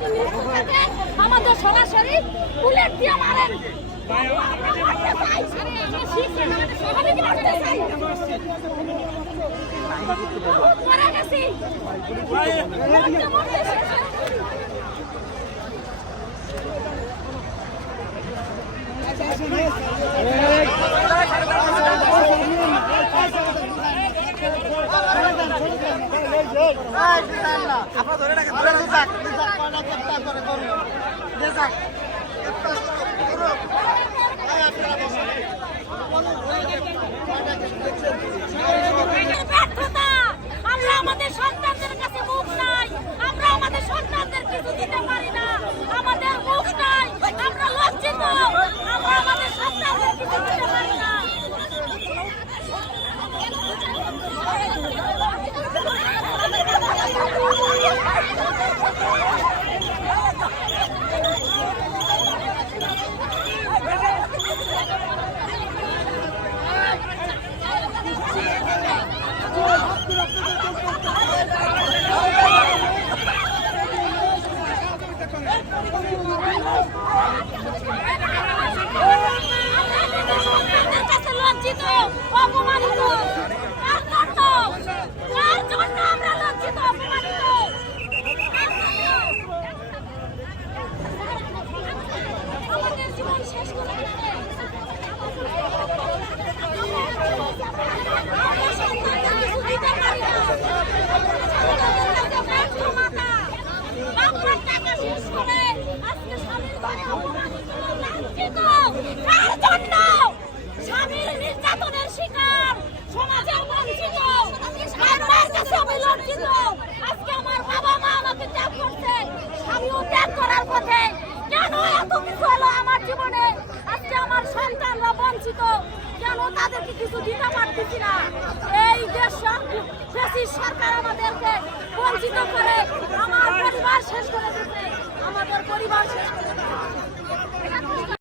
যদি মৃত্যু থাকে আমাদের সরাসরি বুলেট দিয়ে মারেন। মারা গেছি আপনার ধরে রাখেন, ধরে যাক আমরা আমাদের সন্তানদের কাছে মুখ নাই, আমরা আমাদের সন্তানদের কিছু দিতে পারি না, আমাদের মুখ নাই, আমরা লজ্জিত, আমরা আমাদের সন্তানদের কিছু দিতে পারি না। লজ্জিত, অপমানিত, কার জন্য আমরা লজ্জিত, অপমানিত? আমাদের জীবন শেষ করে টাকা শেষ করে আজকে স্বামীর ঘরে অপমানিত, লাঞ্ছিত, কার জন্য? স্বামীর নির্যাতনের শিকার, সমাজের বঞ্চিত, আমার কাছে আমি লজ্জিত। আজকে আমার বাবা মা আমাকে ত্যাগ করছে, আমিও ত্যাগ করার পথে। কেন এত কিছু হলো আমার জীবনে? আজকে আমার সন্তানরা বঞ্চিত, কেন তাদেরকে কিছু দিতে পারতেছি না? এই দেশ সরকার আমাদেরকে বঞ্চিত করে আমার পরিবার শেষ করে দিচ্ছে, আমাদের পরিবার শেষ করে